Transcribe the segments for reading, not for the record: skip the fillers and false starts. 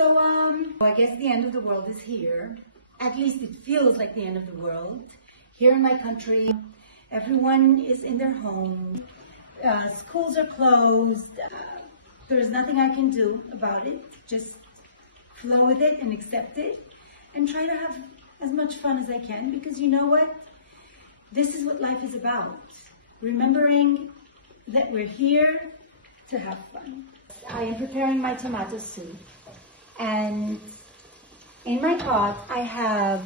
I guess the end of the world is here. At least it feels like the end of the world. Here in my country, everyone is in their home. Schools are closed. There's nothing I can do about it. Just flow with it and accept it and try to have as much fun as I can, because you know what? This is what life is about. Remembering that we're here to have fun. I am preparing my tomato soup, and in my pot I have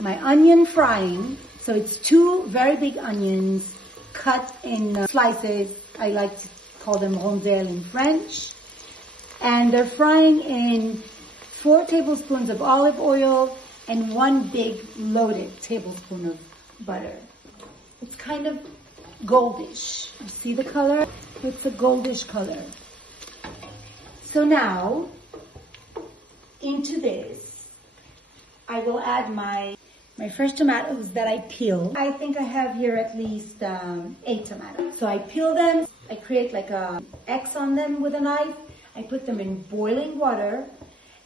my onion frying. So it's 2 very big onions cut in slices. I like to call them rondelles in French. And they're frying in 4 tablespoons of olive oil and 1 big loaded tablespoon of butter. It's kind of goldish. You see the color? It's a goldish color. So now, into this, I will add my fresh tomatoes that I peel. I think I have here at least 8 tomatoes. So I peel them, I create like a X on them with a knife. I put them in boiling water,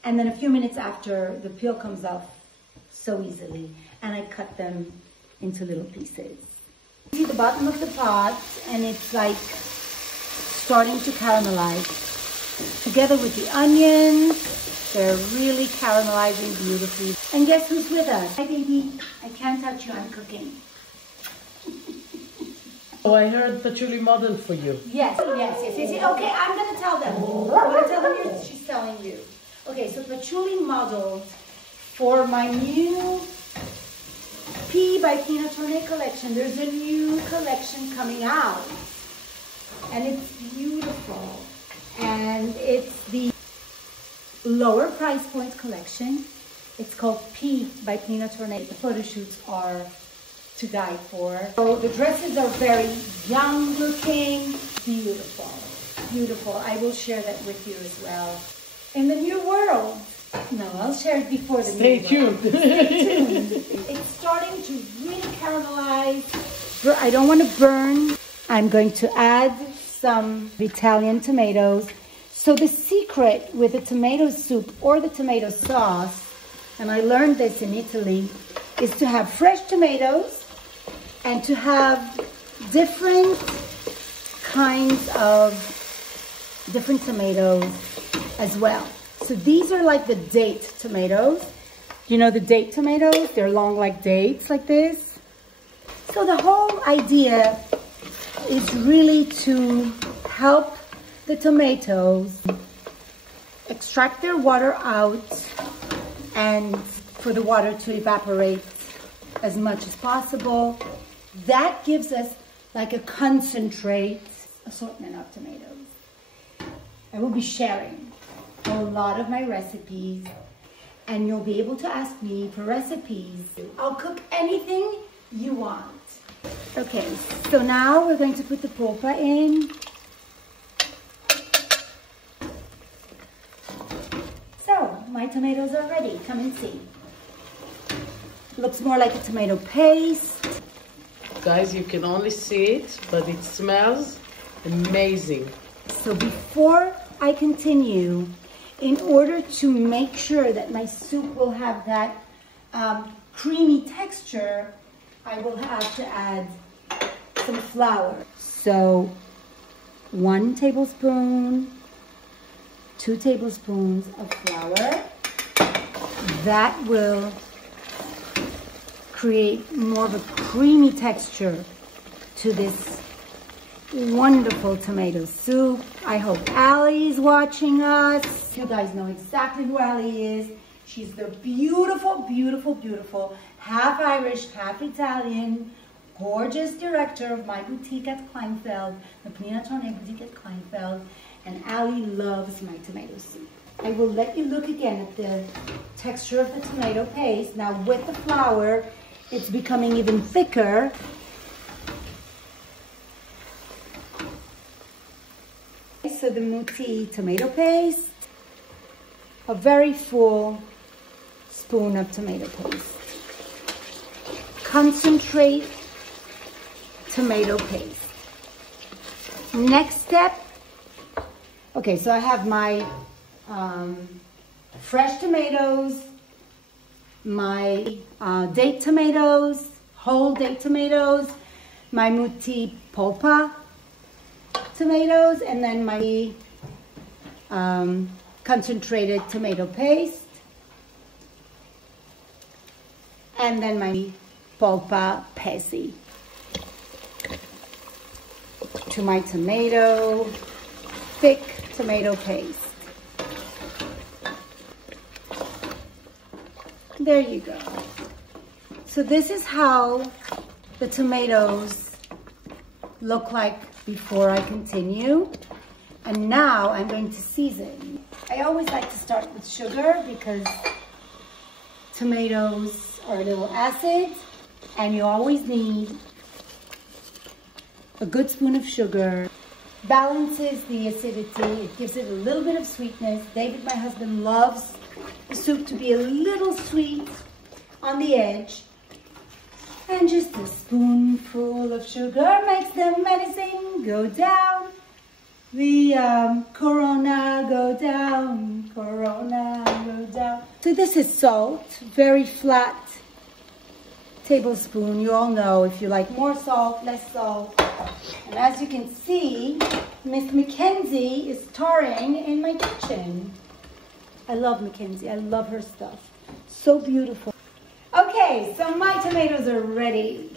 and then a few minutes after, the peel comes off so easily, and I cut them into little pieces. See the bottom of the pot, and it's like starting to caramelize. Together with the onions, they're really caramelizing beautifully. And guess who's with us? Hi baby, I can't touch you, I'm cooking. Oh, I heard patchouli model for you. Yes. Okay, I'm gonna tell them. I'm gonna tell them she's telling you. Okay, so patchouli modeled for my new P by Pnina collection. There's a new collection coming out, and it's beautiful. And it's the lower price point collection. It's called P by Pnina. The photo shoots are to die for. So the dresses are very young looking, beautiful, beautiful. I will share that with you as well. In the new world. No, I'll share it before the Stay new world. tuned. Stay tuned. It's starting to really caramelize. I don't want to burn. I'm going to add some Italian tomatoes. So the secret with the tomato soup or the tomato sauce, and I learned this in Italy, is to have fresh tomatoes and to have different kinds of different tomatoes as well. So these are like the date tomatoes. You know the date tomatoes? They're long like dates, like this. So the whole idea is really to help the tomatoes extract their water out and for the water to evaporate as much as possible. That gives us like a concentrate assortment of tomatoes. I will be sharing a lot of my recipes, and you'll be able to ask me for recipes. I'll cook anything you want. Okay, so now we're going to put the polpa in. So, my tomatoes are ready. Come and see. Looks more like a tomato paste. Guys, you can only see it, but it smells amazing. So before I continue, in order to make sure that my soup will have that creamy texture, I will have to add some flour. So 1 tablespoon, 2 tablespoons of flour. That will create more of a creamy texture to this wonderful tomato soup. I hope Allie is watching us. You guys know exactly who Allie is. She's the beautiful, beautiful, beautiful, half Irish, half Italian, gorgeous director of my boutique at Kleinfeld, the Pnina boutique at Kleinfeld, and Allie loves my tomato soup. I will let you look again at the texture of the tomato paste. Now with the flour, it's becoming even thicker. So the Muti tomato paste, a very full spoon of tomato paste. Concentrate tomato paste. Next step, okay, so I have my fresh tomatoes, my date tomatoes, whole date tomatoes, my muti polpa tomatoes, and then my concentrated tomato paste, and then my polpa pesi to my tomato, thick tomato paste. There you go. So this is how the tomatoes look like before I continue. And now I'm going to season. I always like to start with sugar because tomatoes are a little acid and you always need a good spoon of sugar. Balances the acidity, it gives it a little bit of sweetness. David, my husband, loves the soup to be a little sweet on the edge. And just a spoonful of sugar makes the medicine go down. The Corona go down, Corona go down. So this is salt, very flat tablespoon. You all know if you like more salt, less salt. And as you can see, Miss Mackenzie is tarring in my kitchen. I love Mackenzie, I love her stuff. So beautiful. Okay, so my tomatoes are ready.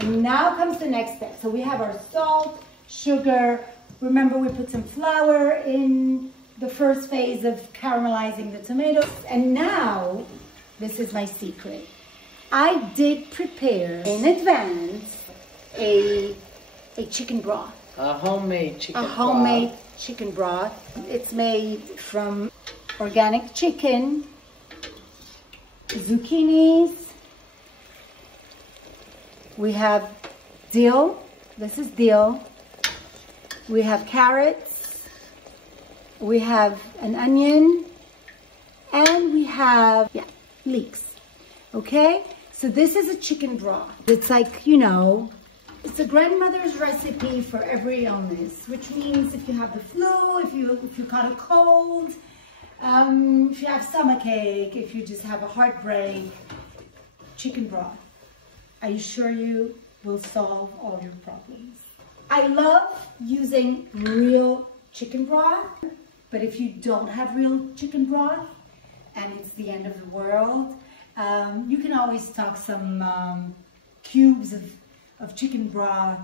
And now comes the next step. So we have our salt, sugar. Remember we put some flour in the first phase of caramelizing the tomatoes. And now, this is my secret. I did prepare in advance a chicken broth. A homemade chicken broth. A homemade chicken broth. It's made from organic chicken, zucchinis. We have dill. This is dill. We have carrots. We have an onion. And we have, leeks. Okay? So this is a chicken broth. It's like, you know, it's a grandmother's recipe for every illness, which means if you have the flu, if you caught a cold, if you have stomachache, if you just have a heartbreak, chicken broth, I assure you, will solve all your problems. I love using real chicken broth, but if you don't have real chicken broth and it's the end of the world, you can always stock some cubes of chicken broth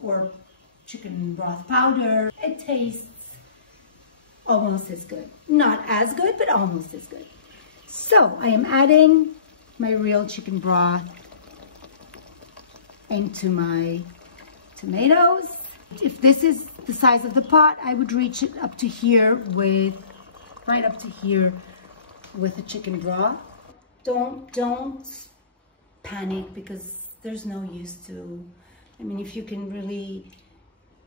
or chicken broth powder. It tastes almost as good. Not as good, but almost as good. So I am adding my real chicken broth into my tomatoes. If this is the size of the pot, I would reach it up to here with, right up to here with the chicken broth. Don't panic because there's no use to. I mean, if you can really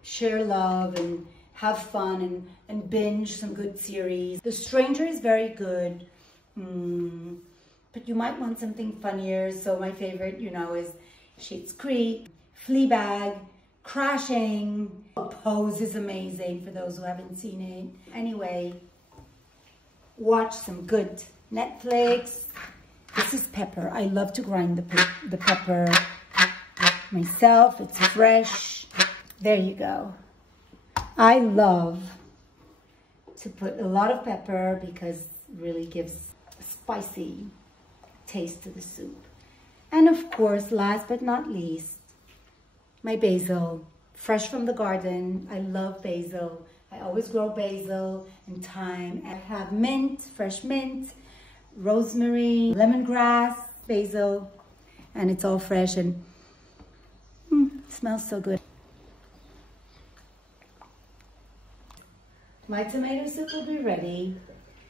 share love and have fun and binge some good series. The Stranger is very good, but you might want something funnier. So my favorite, you know, is Schitt's Creek, Fleabag, Crashing. Pose is amazing for those who haven't seen it. Anyway, watch some good Netflix. This is pepper. I love to grind the pepper myself. It's fresh. There you go. I love to put a lot of pepper because it really gives a spicy taste to the soup. And of course, last but not least, my basil, fresh from the garden. I love basil. I always grow basil and thyme. I have mint, fresh mint, rosemary, lemongrass, basil, and it's all fresh and smells so good. My tomato soup will be ready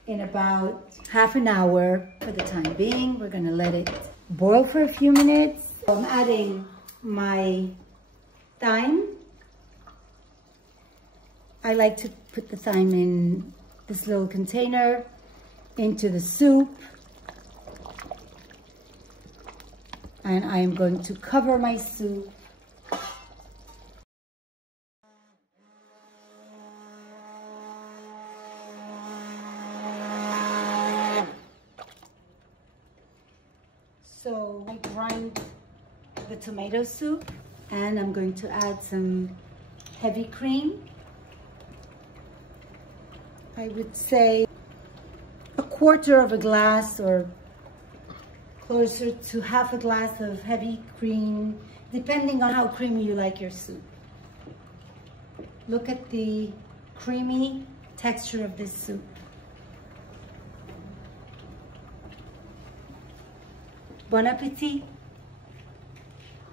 in about half an hour. For the time being, we're gonna let it boil for a few minutes. So I'm adding my thyme. I like to put the thyme in this little container into the soup. And I am going to cover my soup. So I grind the tomato soup, and I'm going to add some heavy cream. I would say a quarter of a glass or closer to half a glass of heavy cream, depending on how creamy you like your soup. Look at the creamy texture of this soup. Bon appetit!